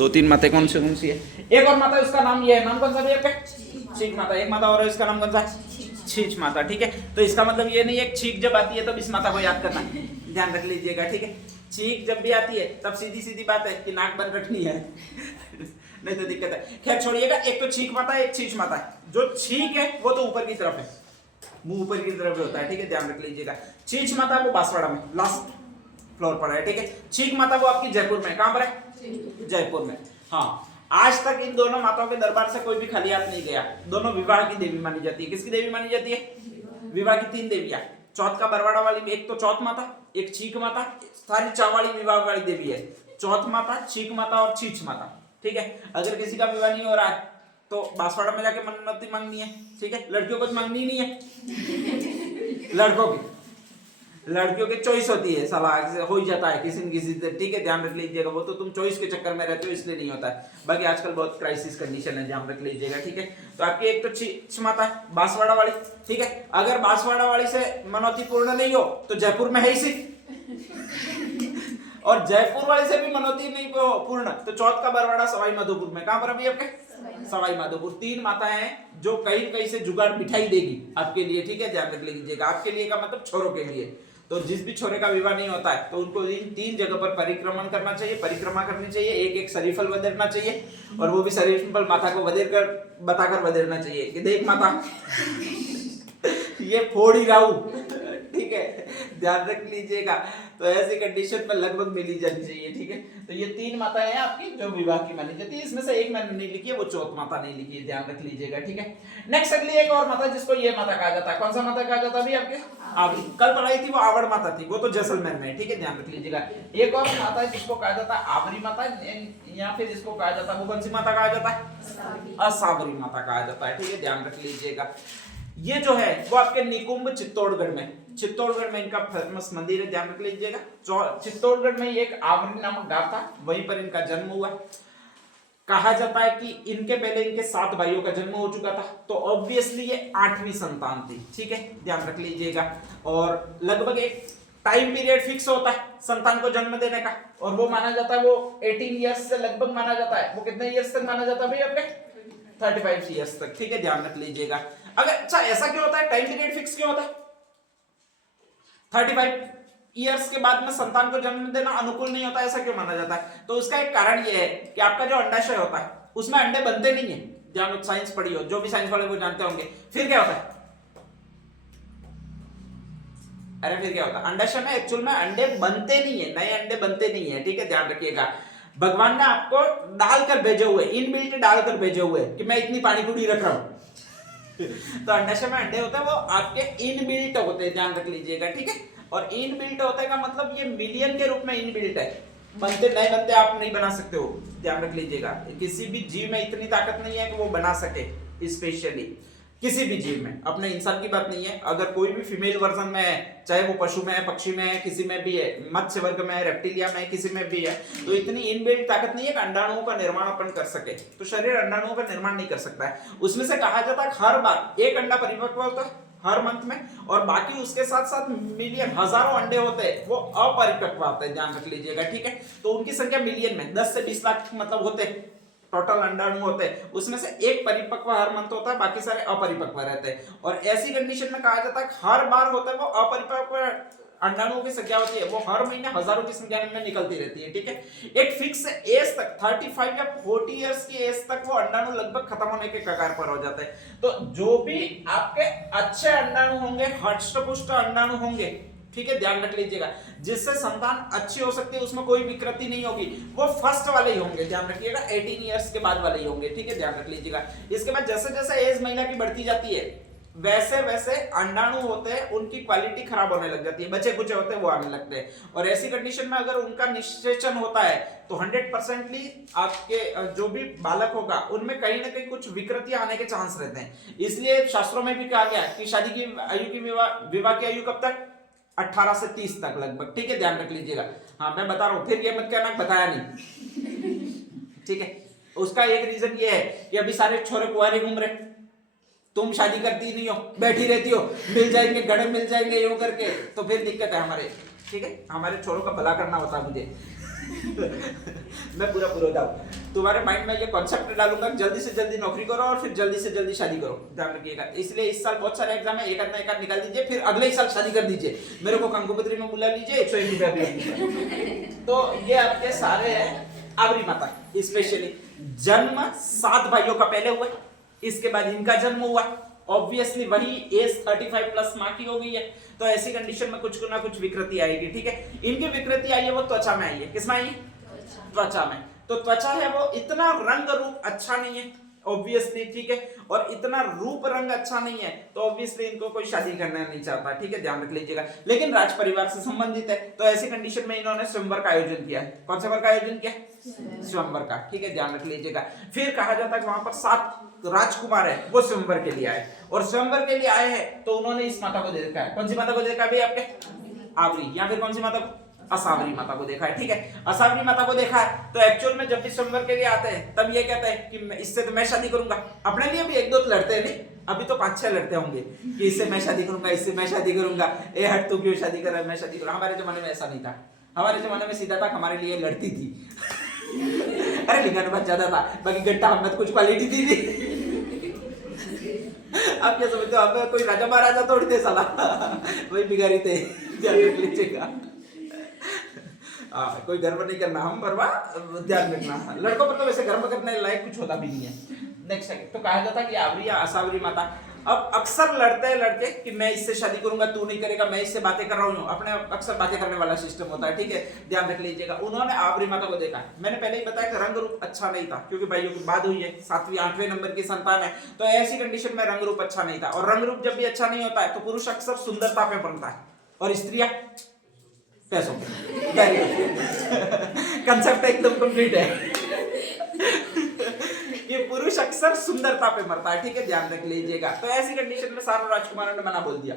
दो तीन माताएं कौन सी है? एक और माता है, उसका नाम ये है, नाम कौन सा भी आपका? छींक माता। एक माता और है, इसका नाम कौन सा है? छींच माता। ठीक है, तो इसका मतलब ये नहीं है छींक जब आती है तो इस माता को याद करना, ध्यान रख लीजिएगा। ठीक है, छींक जब भी आती है तब सीधी सीधी बात है कि नाक बंद रखनी है नहीं तो दिक्कत है। खैर छोड़िएगा, एक तो छींक माता है, एक छींच माता है। जो छींक है वो तो ऊपर की तरफ है, मुंह ऊपर की तरफ होता है। ठीक है, ध्यान रख लीजिएगा। छींच माता वो बांसवाड़ा में लास्ट फ्लोर पर है। ठीक है, छींक माता वो आपकी जयपुर में, कहां पर है? जयपुर में। हाँ, आज तक इन दोनों माताओं के दरबार से कोई भी खाली हाथ नहीं गया। दोनों विवाह की देवी मानी जाती है। किसकी देवी मानी जाती है? विवाह की तीन देवियां। चौथ का बरवाड़ा वाली, एक तो चौथ माता, एक छींक माता, सारी चावाड़ी विवाह वाली देवी है। चौथ माता, छींक माता और छींच माता। ठीक है, अगर किसी का विवाह नहीं हो रहा है तो बांसवाड़ा में जाके मन्नती मांगनी है। ठीक है, लड़कियों को तो मांगनी नहीं है लड़कियों की चॉइस होती है, साला हो ही जाता है किसी न किसी से। ठीक है, ध्यान रख लीजिएगा। वो तो तुम चॉइस के चक्कर में रहते हो इसलिए नहीं होता है, बाकी आजकल बहुत क्राइसिस कंडीशन है, ध्यान रख लीजिएगा। ठीक है, तो आपकी एक तो छींच माता है बांसवाड़ा वाली। ठीक है, अगर बांसवाड़ा वाली से मनौती पूर्ण नहीं हो तो जयपुर में है ही सिर्फ और जयपुर वाले से भी मनौती नहीं पूर्ण तो चौथ का बरवाड़ा सवाई माधोपुर में। कहां पर अभी आपके? सवाई माधोपुर। तीन माताएं हैं जो कहीं कहीं से जुगाड़ बिठाई देगी आपके लिए। ठीक है, ध्यान रख लीजिएगा। आपके लिए का मतलब छोरों के लिए। तो जिस भी छोरे का विवाह नहीं होता है तो उनको इन तीन जगह पर परिक्रमण करना चाहिए, परिक्रमा करनी चाहिए। एक एक शरीफल वदेरना चाहिए और वो भी शरीफल माता को वदेर कर बताकर वदेरना चाहिए कि देख माता ये फोड़ ही राहू। ठीक है, ध्यान रख लीजिएगा। तो ऐसी कंडीशन में लगभग मिली जानी चाहिए। ठीक है, तो ये तीन माताएं हैं आपकी जो विवाह की मानी जाती है। इसमें से एक मैंने नहीं लिखी है, वो चौथ माता नहीं लिखी है, ध्यान रख लीजिएगा। ठीक है, नेक्स्ट अगली एक और माता जिसको ये माता कहा जाता है। कौन सा माता कहा जाता है अभी आपके? आवड़ी। कल पढ़ाई थी वो आवड़ माता थी, वो तो जैसलमेर में है। ठीक है, ध्यान रख लीजिएगा। एक और माता है जिसको कहा जाता है आवरी माता, या फिर जिसको कहा जाता है वो कौन सी माता कहा जाता है? असावरी माता कहा जाता है। ठीक है, ध्यान रख लीजिएगा। ये जो है वो आपके निकुंभ चित्तौड़गढ़ में, चित्तौड़गढ़ में इनका फेमस मंदिर है, ध्यान रख लीजिएगा। चित्तौड़गढ़ में एक आवरी नामक गांव था, वहीं पर इनका जन्म हुआ। कहा जाता है कि इनके पहले इनके 7 भाइयों का जन्म हो चुका था, तो ऑब्वियसली ये 8वीं संतान थी। ठीक है, ध्यान रख लीजिएगा। और लगभग एक टाइम पीरियड फिक्स होता है संतान को जन्म देने का, और वो माना जाता है वो 18 ईयर्स से लगभग माना जाता है। वो कितने ईयर्स तक माना जाता है भाई आपके? 35 ईयर्स तक। ठीक है, ध्यान रख लीजिएगा। अगर अच्छा ऐसा क्यों होता है, टाइम पीरियड फिक्स क्यों होता है? 35 ईयर्स के बाद में संतान को जन्म देना अनुकूल नहीं होता, ऐसा क्यों माना जाता है? तो उसका एक कारण यह है कि आपका जो अंडाशय होता है उसमें अंडे बनते नहीं है। ध्यान, साइंस पढ़ी हो, जो भी साइंस वाले वो जानते होंगे। फिर क्या होता है? अरे फिर क्या होता है? अंडाशय में एक्चुअल में अंडे बनते नहीं है, नए अंडे बनते नहीं है। ठीक है, ध्यान रखिएगा। भगवान ने आपको डालकर भेजे हुए, इनबिल्ट डालकर भेजे हुए कि मैं इतनी पानी पूरी रख रहा हूं तो अंडाशय में अंडे होते हैं वो आपके इनबिल्ट होते हैं, ध्यान रख लीजिएगा। ठीक है, और इनबिल्ट होते का मतलब ये मिलियन के रूप में इनबिल्ट है, बनते नए बनते आप नहीं बना सकते हो, ध्यान रख लीजिएगा। किसी भी जीव में इतनी ताकत नहीं है कि वो बना सके, स्पेशली किसी भी जीव में, अपने इंसान की बात नहीं है। अगर कोई भी फीमेल वर्जन में है, चाहे वो पशु में है, पक्षी में है, किसी में भी है, मत्स्य वर्ग में है, रेप्टिलिया में है, किसी में भी है, तो इतनी इनबिल्ट ताकत नहीं है कि अंडाणुओं का निर्माण अपन कर सके। तो शरीर अंडाणुओं का निर्माण नहीं कर सकता है। उसमें से कहा जाता है हर बार एक अंडा परिपक्व होता है हर मंथ में, और बाकी उसके साथ साथ मिलियन हजारों अंडे होते हैं वो अपरिपक्व आते हैं, ध्यान रख लीजिएगा। ठीक है, तो उनकी संख्या मिलियन में 10 से 20 लाख मतलब होते हैं टोटल अंडाणु होते हैं। उसमें से एक परिपक्व हर मंथ होता है, बाकी सारे अपरिपक्व रहते हैं। और ऐसी कंडीशन में कहा जाता है हर बार होता है वो अपरिपक्व अंडाणुओं की संख्या होती है, वो हर महीने हजारों की संख्या में निकलती रहती है। ठीक है, एक फिक्स एज तक 35 या 40 इयर्स की एज तक वो अंडाणु लगभग खत्म होने के कगार पर हो जाते हैं। तो जो भी आपके अच्छे अंडाणु होंगे, हष्ट-पुष्ट अंडाणु होंगे, ठीक है, ध्यान रख लीजिएगा, जिससे संतान अच्छी हो सकती है, उसमें कोई विकृति नहीं होगी, वो फर्स्ट वाले ही होंगे, ध्यान रखिएगा, 18 इयर्स के बाद वाले ही होंगे। ठीक है, ध्यान रख लीजिएगा। इसके बाद जैसे जैसे एज महिला की बढ़ती जाती है वैसे वैसे अंडाणु होते हैं उनकी क्वालिटी खराब होने लग जाती है, बचे कुचे होते हैं वो आने लगते हैं। और ऐसी कंडीशन में अगर उनका निषेचन होता है तो 100% आपके जो भी बालक होगा उनमें कहीं ना कहीं कुछ विकृतियां आने के चांस रहते हैं। इसलिए शास्त्रों में भी कहा गया कि शादी की आयु की विवाह की आयु कब तक? 18 से 30 तक लगभग। ठीक है, ध्यान रख लीजिएगा। हाँ, मैं बता रहा हूं, फिर ये मत कहना बताया नहीं। ठीक है, उसका एक रीजन ये है कि अभी सारे छोरे कुंवारे घूम रहे, तुम शादी करती नहीं हो, बैठी रहती हो, मिल जाएंगे गड़े मिल जाएंगे यूं करके, तो फिर दिक्कत है हमारे। ठीक है, हमारे छोरों का भला करना होता है मुझे मैं पूरा पुरोधा हूँ। तुम्हारे माइंड में ये कॉन्सेप्ट डालूंगा, जल्दी से जल्दी नौकरी करो और फिर जल्दी से जल्दी शादी करो, ध्यान रखिएगा। इसलिए इस साल बहुत सारे एग्जाम है, एक आध निकाल दीजिए, फिर अगले ही साल शादी कर दीजिए, मेरे को कंकुपत्री में बुला लीजिए, 101 रुपया भी। तो ये आपके सारे हैं आवरी माता, स्पेशली जन्म 7 भाइयों का पहले हुआ, इसके बाद इनका जन्म हुआ, ऑब्वियसली वही एज 35 प्लस माँ की हो गई है, तो ऐसी कंडीशन में कुछ ना कुछ विकृति आएगी, ठीक है। इनकी विकृति आई है वो त्वचा में आई है, किसमें आई है? त्वचा में। तो त्वचा है वो इतना रंग रूप अच्छा नहीं है ऑब्वियसली, ठीक है, और इतना रूप रंग अच्छा नहीं है, तो ऑब्वियसली इनको कोई शादी करना नहीं चाहता, ठीक है, ध्यान रख लीजिएगा। लेकिन राज परिवार से संबंधित है, तो ऐसी कंडीशन में इन्होंने स्वयंवर का आयोजन किया है। कौन से वर का आयोजन किया? स्वयंवर का, ठीक है, ध्यान रख लीजिएगा। फिर कहा जाता है कि वहां पर 7 राजकुमार है, वो स्वयंवर के लिए आए, और स्वयंवर के लिए आए हैं तो उन्होंने इस माता को देखा है। कौन सी माता को देखा है भाई आपके? आवरी, या फिर कौन सी माता को? असावरी माता को देखा है, ठीक है। असावरी माता को देखा है तो एक्चुअल में जब भी स्वयंवर के लिए आते हैं तब ये कहते हैं कि इससे तो मैं शादी करूंगा। अपने लिए भी 1-2 लड़ते हैं, नहीं अभी तो 5-6 लड़ते होंगे कि इससे मैं शादी करूंगा, इससे मैं शादी करूंगा, ए हट तू क्यों शादी कर रहा है, मैं शादी करूंगा। हमारे जमाने में ऐसा नहीं था, हमारे जमाने में सीधा था, हमारे लिए लड़ती थी। अरे लिंगन बहुत ज्यादा था, बाकी घंटा हमने कुछ क्वालिटी दी थी। आप क्या समझते हो, अब कोई राजा महाराजा थोड़ी थे साला, वही बिगाड़ी थे, ध्यान रख लीजिएगा। कोई गर्व नहीं करना, हम परवा ध्यान रखना। लड़कों पर तो वैसे गर्व करने लायक कुछ होता भी नहीं है। नेक्स्ट तो कहा जाता कि आवरी या असावरी माता। अब अक्सर लड़ते हैं लड़के कि मैं इससे शादी करूंगा, तू नहीं करेगा, मैं इससे बातें कर रहा हूँ, अपने अक्सर बातें करने वाला सिस्टम होता है, ठीक है, ध्यान रख लीजिएगा। उन्होंने आवरी माता को देखा, मैंने पहले ही बताया कि रंग रूप अच्छा नहीं था, क्योंकि भाइयों की बात हुई है, 7वें 8वें नंबर की संतान है, तो ऐसी कंडीशन में रंग रूप अच्छा नहीं था। और रंग रूप जब भी अच्छा नहीं होता है तो पुरुष अक्सर सुंदरता पे बनता है और स्त्रियां पैसों कंसेप्ट एकदम कंप्लीट है। ये पुरुष अक्सर सुंदरता पे मरता है, ठीक है, ध्यान रख लीजिएगा। तो ऐसी कंडीशन में सारे राजकुमारों ने मना बोल दिया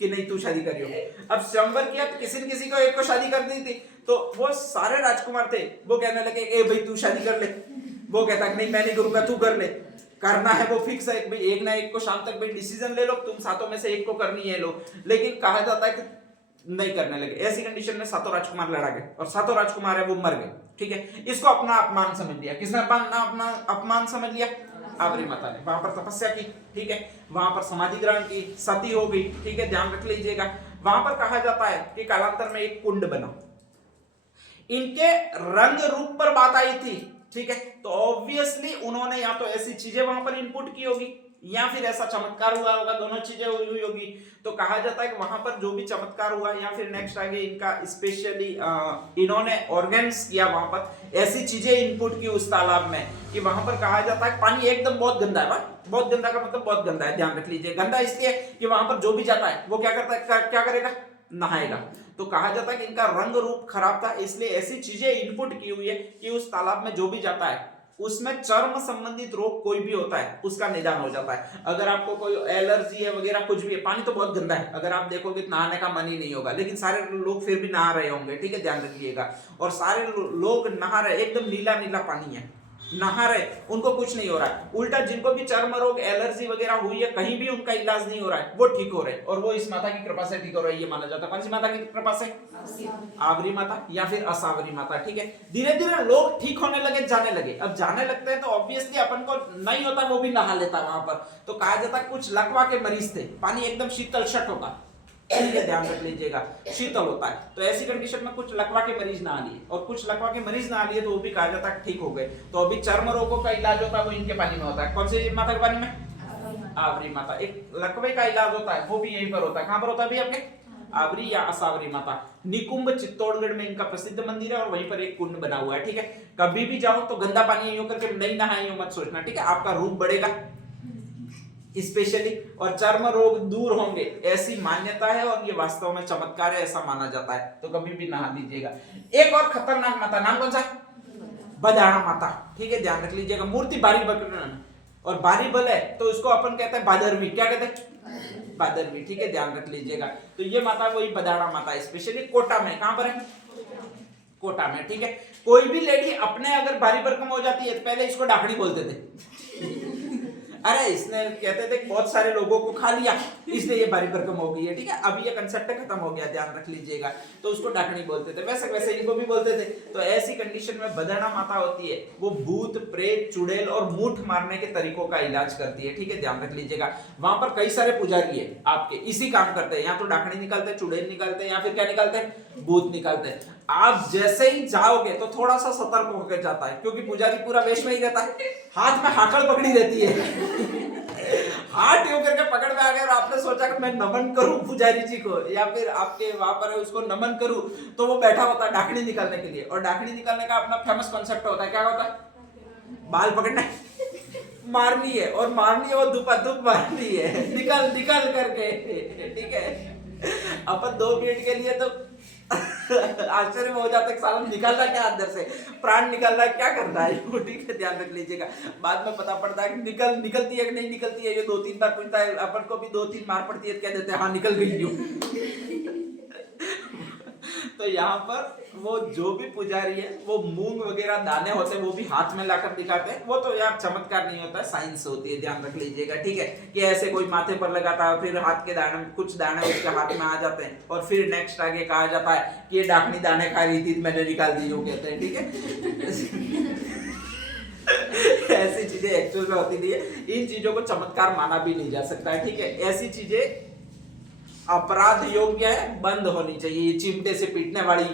कि नहीं तू शादी करियो। अब स्वयंवर किया तो किसी न किसी को एक को शादी कर दी थी, तो वो सारे राजकुमार थे, वो कहने लगे ए भाई तू शादी कर ले। वो कहता नहीं मैं नहीं करूंगा, तू कर ले। करना है वो फिक्स है भाई, एक ना एक को शाम तक भाई डिसीजन ले लो, तुम सातों में से एक को करनी है लो। लेकिन कहा जाता है कि नहीं करने लगे। ऐसी कंडीशन में 7 राजकुमार लड़ा गए और 7 राजकुमार है वो मर गए, ठीक है। इसको अपना अपमान समझ लिया। किसने अपना अपमान समझ लिया? आवरी माता ने। वहां पर तपस्या की, ठीक है, वहां पर समाधि ग्रहण की, सती हो गई, ठीक है, ध्यान रख लीजिएगा। वहां पर कहा जाता है कि कालांतर में एक कुंड बना। इनके रंग रूप पर बात आई थी, ठीक है, तो ऑब्वियसली उन्होंने या तो ऐसी चीजें वहां पर इनपुट की होगी या फिर ऐसा चमत्कार हुआ होगा, दोनों चीजें हुई होगी। तो कहा जाता है कि वहां पर जो भी चमत्कार हुआ या फिर नेक्स्ट आगे इनका स्पेशली इन्होंने ऑर्गेन्स किया, वहां पर ऐसी चीजें इनपुट की उस तालाब में कि वहां पर कहा जाता है पानी एकदम बहुत गंदा है। बहुत गंदा का मतलब बहुत गंदा है, ध्यान रख लीजिए। गंदा इसलिए कि वहां पर जो भी जाता है वो क्या करता है, क्या करेगा? नहाएगा। तो कहा जाता है कि इनका रंग रूप खराब था, इसलिए ऐसी चीजें इनपुट की हुई है कि उस तालाब में जो भी जाता है उसमें चर्म संबंधित रोग कोई भी होता है उसका निदान हो जाता है। अगर आपको कोई एलर्जी है वगैरह कुछ भी है, पानी तो बहुत गंदा है, अगर आप देखोगे तो नहाने का मन ही नहीं होगा, लेकिन सारे लोग फिर भी नहा रहे होंगे, ठीक है, ध्यान रखिएगा। और सारे लोग नहा रहे, एकदम नीला नीला पानी है, नहा रहे, उनको कुछ नहीं हो रहा है। उल्टा जिनको भी चर्म रोग एलर्जी वगैरह हुई है, कहीं भी उनका इलाज नहीं हो रहा है, वो ठीक हो रहे हैं, और वो इस माता की कृपा से ठीक हो रहा है, ये माना जाता है। कौन सी माता की कृपा से? आवरी माता या फिर असावरी माता, ठीक है। धीरे धीरे लोग ठीक होने लगे, जाने लगे। अब जाने लगते हैं तो ऑब्वियसली अपन को नहीं होता, वो भी नहा लेता वहां पर। तो कहा जाता है कुछ लकवा के मरीज थे, पानी एकदम शीतल शट होता, ठीक है, ध्यान रख लीजिएगा, शीतल होता है। तो ऐसी कंडीशन में कुछ लकवा के मरीज नहा लिए, और कुछ लकवा के मरीज नहा लिए तो वो भी कहा जाता है ठीक हो गए। तो अभी चर्म रोगों का इलाज होता है वो इनके पानी में होता है। कौन सी माता के पानी में? आवरी माता। एक लकवे का इलाज होता है वो भी यहीं पर होता है। कहां पर होता है भी आपके? आवरी या असावरी माता। निकुंभ चित्तौड़गढ़ में इनका प्रसिद्ध मंदिर है और वहीं पर एक कुंड बना हुआ है, ठीक है। कभी भी जाओ तो गंदा पानी यूं करके नहीं नहाए यूं मत सोचना, ठीक है, आपका रूप बढ़ेगा स्पेशली, और चर्म रोग दूर होंगे, ऐसी मान्यता है, और ये वास्तव में चमत्कार है, ऐसा माना जाता है। तो कभी भी नहा दीजिएगा। एक और खतरनाक माता, नाम कौन सा? बदाड़ा माता, ठीक है, ध्यान रख लीजिएगा। मूर्ति बारी बल, और बारी बल है तो उसको अपन कहते हैं बादरवी। क्या कहते हैं? बादरवी, ठीक है, ध्यान रख लीजिएगा। तो ये माता वही बदाड़ा माता है, स्पेशली कोटा में। कहां पर है? कोटा में, ठीक है। कोई भी लेडी अपने अगर बारी भरकम हो जाती है तो पहले इसको डाकनी बोलते थे। अरे इसने कहते थे कि बहुत सारे लोगों को खा लिया इसलिए ये भारी भरकम हो गई है, ठीक है। अभी ये कंसेप्ट खत्म हो गया, ध्यान रख लीजिएगा। तो उसको डाकनी बोलते थे, वैसे वैसे इनको भी बोलते थे। तो ऐसी कंडीशन में बदरना माता होती है, वो भूत प्रेत चुड़ैल और मूठ मारने के तरीकों का इलाज करती है, ठीक है, ध्यान रख लीजिएगा। वहां पर कई सारे पुजारी है आपके इसी काम करते हैं, या तो डाकनी निकालते हैं, चुड़ैल निकालते हैं, या फिर क्या निकालते हैं, भूत निकालते हैं। आप जैसे ही जाओगे तो थोड़ा सा सतर्क होकर जाता है, क्योंकि पुजारी पूरा वेश में ही रहता है, हाथ में हाकड़ पकड़ी रहती है। हाथ यूं करके पकड़ में आ गए और आपने सोचा कि मैं नमन करूं पुजारी जी को, या फिर आपके वहां पर है उसको नमन करूं, तो वो बैठा होता है डाकनी निकालने के लिए। और डाकनी निकालने का अपना फेमस कॉन्सेप्ट होता है, क्या होता है, बाल पकड़ना है, मारनी है, और मारनी है वो दुपादुप मारनी है, निकल निकल करके, ठीक है। अपन 2 मिनट के लिए तो आश्चर्य में हो जाता है, साला निकल रहा क्या अंदर से, प्राण निकल रहा है, क्या करना है, ठीक है, ध्यान रख लीजिएगा। बाद में पता पड़ता है कि निकलती है कि नहीं निकलती है, ये 2-3 बार पूछता है, अपन को भी 2-3 मार पड़ती है, कह देते हैं हाँ निकल गई हूँ। तो यहाँ पर वो जो भी पुजारी है वो मूंग वगैरह दाने होते हैं वो भी हाथ में लाकर दिखाते हैं। वो तो यार चमत्कार नहीं होता है, साइंस होती है, ध्यान रख लीजिएगा, ठीक है। कि ऐसे कोई माथे पर लगाता है, फिर हाथ के दाने, कुछ दाने उसके हाथ में आ जाते हैं, और फिर नेक्स्ट आगे कहा जाता है कि ये डाकनी दाने खा रही थी मैंने निकाल दी, जो कहते हैं, ठीक है। ऐसी चीजें एक्चुअल में होती नहीं है, इन चीजों को चमत्कार माना भी नहीं जा सकता है, ठीक है। ऐसी चीजें अपराध योग्य है, बंद होनी चाहिए। चिमटे से पीटने वाली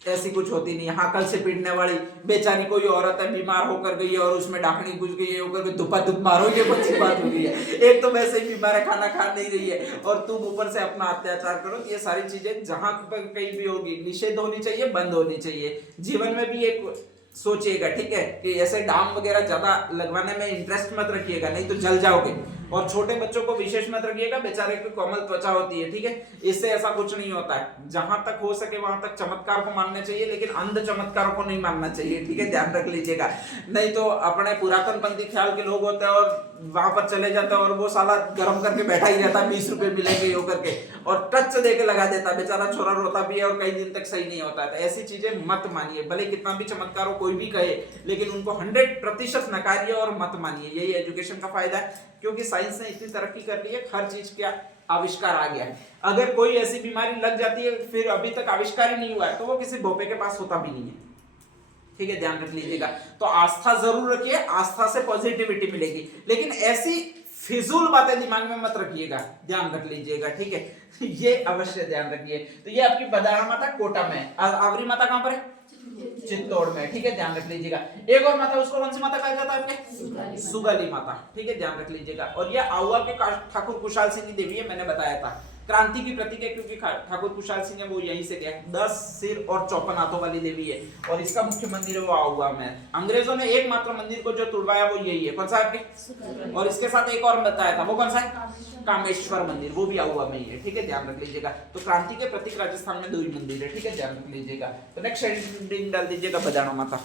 ऐसी कुछ होती नहीं, हाकल से पीटने वाली, बेचारी कोई औरत है बीमार होकर गई है और उसमें डाकनी घुस गई है, होकर दुप मारो, ये कौन सी बात हो गई है। एक तो वैसे ही बीमार है, खाना खा नहीं रही है, और तुम ऊपर से अपना अत्याचार करो। ये सारी चीजें जहां पर कहीं भी होगी निषेध होनी चाहिए, बंद होनी चाहिए। जीवन में भी एक सोचिएगा, ठीक है, कि ऐसे डाम वगैरह ज्यादा लगवाने में इंटरेस्ट मत रखिएगा, नहीं तो जल जाओगे। और छोटे बच्चों को विशेष मत रखिएगा, बेचारे की कोमल त्वचा होती है, ठीक है, इससे ऐसा कुछ नहीं होता है। जहां तक हो सके वहां तक चमत्कार को मानना चाहिए, लेकिन अंध चमत्कारों को नहीं मानना चाहिए, ठीक है, ध्यान रख लीजिएगा। नहीं तो अपने पुरातनपंथी ख्याल के लोग होते हैं और वहां पर चले जाते हैं और वो साला गर्म करके बैठा ही रहता, 20 रुपए मिलेंगे यो करके, और टच दे के लगा देता, बेचारा छोरा रोता भी है और कई दिन तक सही नहीं होता है। तो ऐसी चीजें मत मानिए, भले कितना भी चमत्कार हो कोई भी कहे, लेकिन उनको 100% नकारिए और मत मानिए। यही एजुकेशन का फायदा है, क्योंकि साइंस ने इतनी तरक्की कर ली है, हर चीज का आविष्कार आ गया है। अगर कोई ऐसी बीमारी लग जाती है फिर अभी तक आविष्कार ही नहीं हुआ है, तो वो किसी भोपे के पास होता भी नहीं है, ठीक है, ध्यान रख लीजिएगा। तो आस्था जरूर रखिए, आस्था से पॉजिटिविटी मिलेगी, लेकिन ऐसी फिजूल बातें दिमाग में मत रखिएगा, ध्यान रख लीजिएगा, ठीक है। ये अवश्य ध्यान रखिए। तो ये आपकी बदाना माता कोटा में, आवरी माता कहां पर है, चित्तौड़ में, ठीक है, ध्यान रख लीजिएगा। एक और माता, उसको कौन सी माता कहा जाता है आपके, सुगाली माता, ठीक है, ध्यान रख लीजिएगा। और ये आउआ के ठाकुर कुशाल सिंह देवी है, मैंने बताया था, क्रांति की प्रतीक है, क्योंकि ठाकुर कुशाल सिंह है वो यहीं से गया। 10 सिर और 54 हाथों वाली देवी है, और इसका मुख्य मंदिर है वो आउआ में। अंग्रेजों ने एकमात्र मंदिर को जो तुड़वाया वो यही है, कौन सा आपके, और इसके साथ एक और बताया था, वो कौन सा है, कामेश्वर मंदिर, वो भी आउआ में ही है, ठीक है, ध्यान रख लीजिएगा। तो क्रांति के प्रतीक राजस्थान में 2 ही मंदिर है, ठीक है, ध्यान रख लीजिएगा। तो नेक्स्ट हेडिंग डाल दीजिएगा बदाना माता।